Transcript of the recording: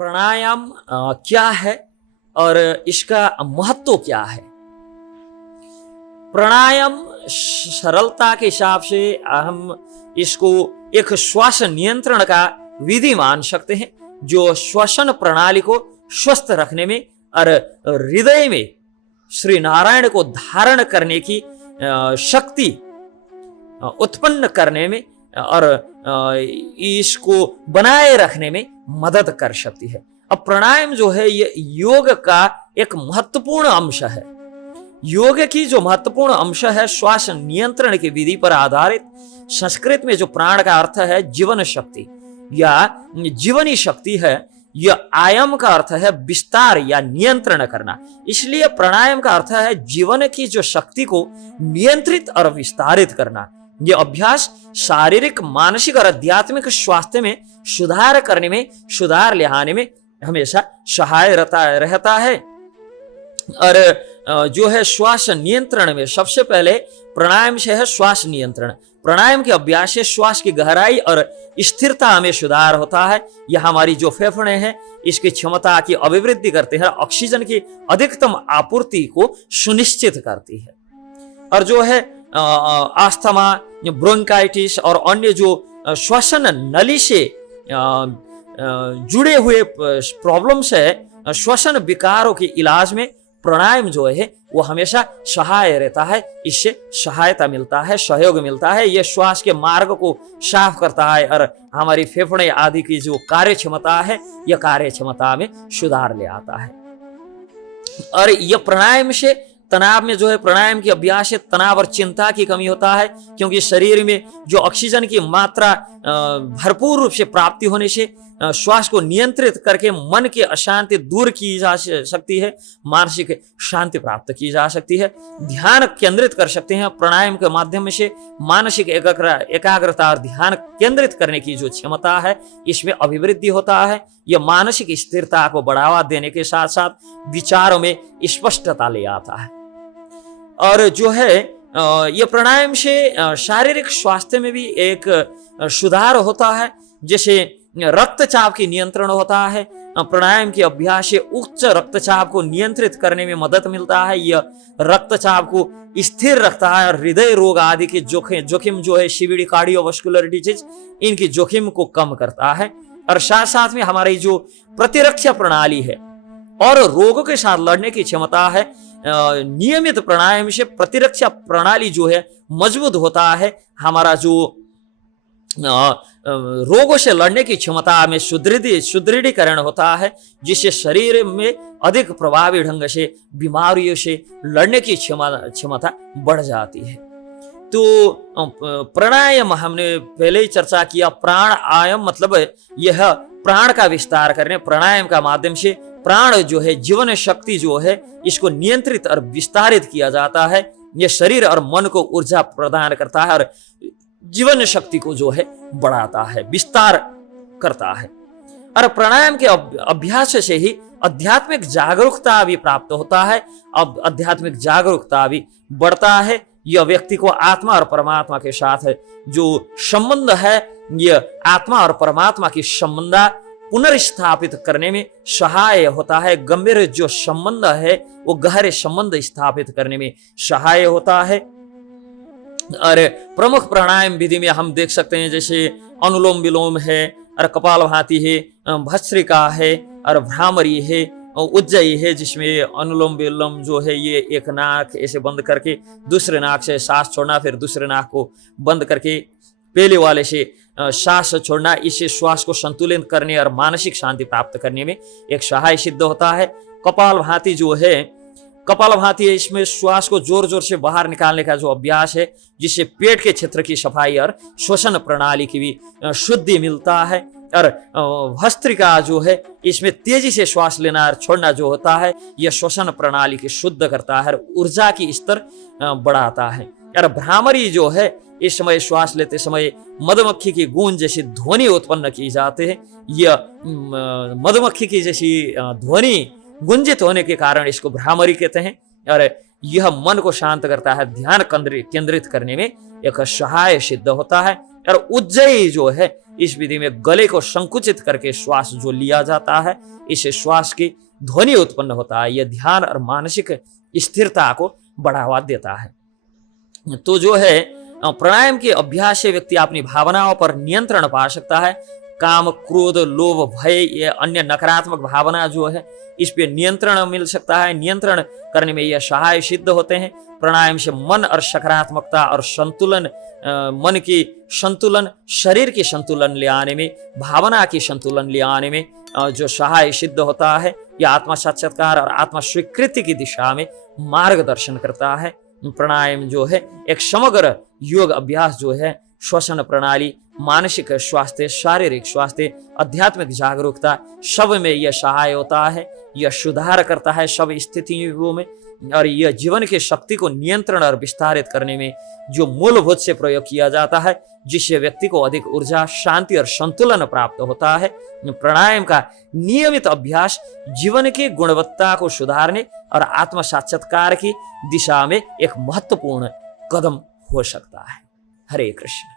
प्राणायाम क्या है और इसका महत्व क्या है। प्राणायाम सरलता के हिसाब से हम इसको एक श्वास नियंत्रण का विधि मान सकते हैं, जो श्वसन प्रणाली को स्वस्थ रखने में और हृदय में श्री नारायण को धारण करने की शक्ति उत्पन्न करने में और इसको बनाए रखने में मदद कर सकती है। अब प्राणायाम जो है ये योग का एक महत्वपूर्ण अंश है। योग की जो महत्वपूर्ण अंश है श्वास नियंत्रण की विधि पर आधारित। संस्कृत में जो प्राण का अर्थ है जीवन शक्ति या जीवनी शक्ति है, यह आयाम का अर्थ है विस्तार या नियंत्रण करना। इसलिए प्राणायाम का अर्थ है जीवन की जो शक्ति को नियंत्रित और विस्तारित करना। यह अभ्यास शारीरिक, मानसिक और आध्यात्मिक स्वास्थ्य में सुधार करने में, सुधार ले आने में हमेशा सहाय रहता है। और जो है श्वास नियंत्रण में सबसे पहले प्राणायाम से है श्वास नियंत्रण। प्राणायाम के अभ्यास से श्वास की गहराई और स्थिरता में सुधार होता है। यह हमारी जो फेफड़े हैं इसकी क्षमता की अभिवृद्धि करते हैं, ऑक्सीजन की अधिकतम आपूर्ति को सुनिश्चित करती है। और जो है अस्थमा, ब्रोंकाइटिस और अन्य जो श्वसन नली से जुड़े हुए प्रॉब्लम्स है, श्वसन विकारों के इलाज में प्राणायाम जो है वो हमेशा सहाय रहता है। इससे सहायता मिलता है, सहयोग मिलता है। यह श्वास के मार्ग को साफ करता है और हमारी फेफड़े आदि की जो कार्य क्षमता है, यह कार्य क्षमता में सुधार ले आता है। और यह प्राणायाम से तनाव में जो है प्राणायाम के अभ्यास से तनाव और चिंता की कमी होता है, क्योंकि शरीर में जो ऑक्सीजन की मात्रा भरपूर रूप से प्राप्ति होने से श्वास को नियंत्रित करके मन की अशांति दूर की जा सकती है, मानसिक शांति प्राप्त की जा सकती है, ध्यान केंद्रित कर सकते हैं। प्राणायाम के माध्यम से मानसिक एकाग्रता और ध्यान केंद्रित करने की जो क्षमता है इसमें अभिवृद्धि होता है। यह मानसिक स्थिरता को बढ़ावा देने के साथ साथ विचारों में स्पष्टता ले आता है। और जो है यह प्राणायाम से शारीरिक स्वास्थ्य में भी एक सुधार होता है, जैसे रक्तचाप की नियंत्रण होता है। प्राणायाम के अभ्यास से उच्च रक्तचाप को नियंत्रित करने में मदद मिलता है। यह रक्तचाप को स्थिर रखता है और हृदय रोग आदि के जोखिम जो है सीवीडी, कार्डियोवास्कुलर डिजीज, इनकी जोखिम को कम करता है। और साथ साथ में हमारी जो प्रतिरक्षा प्रणाली है और रोगों के साथ लड़ने की क्षमता है, नियमित प्राणायाम से प्रतिरक्षा प्रणाली जो है मजबूत होता है। हमारा जो रोगों से लड़ने की क्षमता में सुदृढ़ीकरण होता है, जिससे शरीर में अधिक प्रभावी ढंग से बीमारियों से लड़ने की क्षमता बढ़ जाती है। तो प्राणायाम हमने पहले ही चर्चा किया। प्राणायाम मतलब यह प्राण का विस्तार करने, प्राणायाम का माध्यम से प्राण जो है जीवन शक्ति जो है इसको नियंत्रित और विस्तारित किया जाता है। यह शरीर और मन को ऊर्जा प्रदान करता है और जीवन शक्ति को जो है बढ़ाता है, विस्तार करता है। और प्राणायाम के अभ्यास से ही आध्यात्मिक जागरूकता भी प्राप्त होता है। अब आध्यात्मिक जागरूकता भी बढ़ता है। यह व्यक्ति को आत्मा और परमात्मा के साथ जो संबंध है, यह आत्मा और परमात्मा की संबंध पुनर्स्थापित करने में सहाय होता है। गंभीर जो संबंध है वो गहरे संबंध स्थापित करने में सहाय होता है। और प्रमुख प्राणायाम विधि में हम देख सकते हैं, जैसे अनुलोम विलोम है और कपालभाति है, भस्त्रिका है और भ्रामरी है, उज्जयी है, जिसमें अनुलोम विलोम जो है ये एक नाक ऐसे बंद करके दूसरे नाक से सांस छोड़ना, फिर दूसरे नाक को बंद करके पहले वाले से सांस छोड़ना। इससे श्वास को संतुलित करने और मानसिक शांति प्राप्त करने में एक सहाय सिद्ध होता है। कपालभाति जो है, कपालभाति इसमें श्वास को जोर जोर से बाहर निकालने का जो अभ्यास है, जिससे पेट के क्षेत्र की सफाई और श्वसन प्रणाली की भी शुद्धि मिलता है। और भस्त्रिका जो है इसमें तेजी से श्वास लेना और छोड़ना जो होता है, यह श्वसन प्रणाली की शुद्ध करता है, ऊर्जा की स्तर बढ़ाता है। और भ्रामरी जो है इस समय श्वास लेते समय मधुमक्खी की गूंज जैसी ध्वनि उत्पन्न की जाती है। यह मधुमक्खी की जैसी ध्वनि गुंजित होने के कारण इसको भ्रामरी कहते हैं। और यह मन को शांत करता है, ध्यान केंद्रित करने में एक सहाय सिद्ध होता है। और उज्जयी जो है, इस विधि में गले को संकुचित करके श्वास जो लिया जाता है, इससे श्वास की ध्वनि उत्पन्न होता है। यह ध्यान और मानसिक स्थिरता को बढ़ावा देता है। तो जो है प्राणायाम के अभ्यास से व्यक्ति अपनी भावनाओं पर नियंत्रण पा सकता है। काम, क्रोध, लोभ, भय, ये अन्य नकारात्मक भावना जो है, इस पे नियंत्रण मिल सकता है। नियंत्रण करने में यह सहाय सिद्ध होते हैं। प्राणायाम से मन और सकारात्मकता और संतुलन, मन की संतुलन, शरीर की संतुलन ले आने में, भावना की संतुलन ले आने में जो सहाय सिद्ध होता है। यह आत्मा साक्षात्कार और आत्मा स्वीकृति की दिशा में मार्गदर्शन करता है। प्राणायाम जो है एक समग्र योग अभ्यास जो है, श्वसन प्रणाली, मानसिक स्वास्थ्य, शारीरिक स्वास्थ्य, आध्यात्मिक जागरूकता, सब में यह सहाय होता है। यह सुधार करता है सब स्थितियों में, और यह जीवन की शक्ति को नियंत्रण और विस्तारित करने में जो मूलभूत से प्रयोग किया जाता है, जिससे व्यक्ति को अधिक ऊर्जा, शांति और संतुलन प्राप्त होता है। प्राणायाम का नियमित अभ्यास जीवन की गुणवत्ता को सुधारने और आत्म साक्षात्कार की दिशा में एक महत्वपूर्ण कदम हो सकता है। हरे कृष्ण।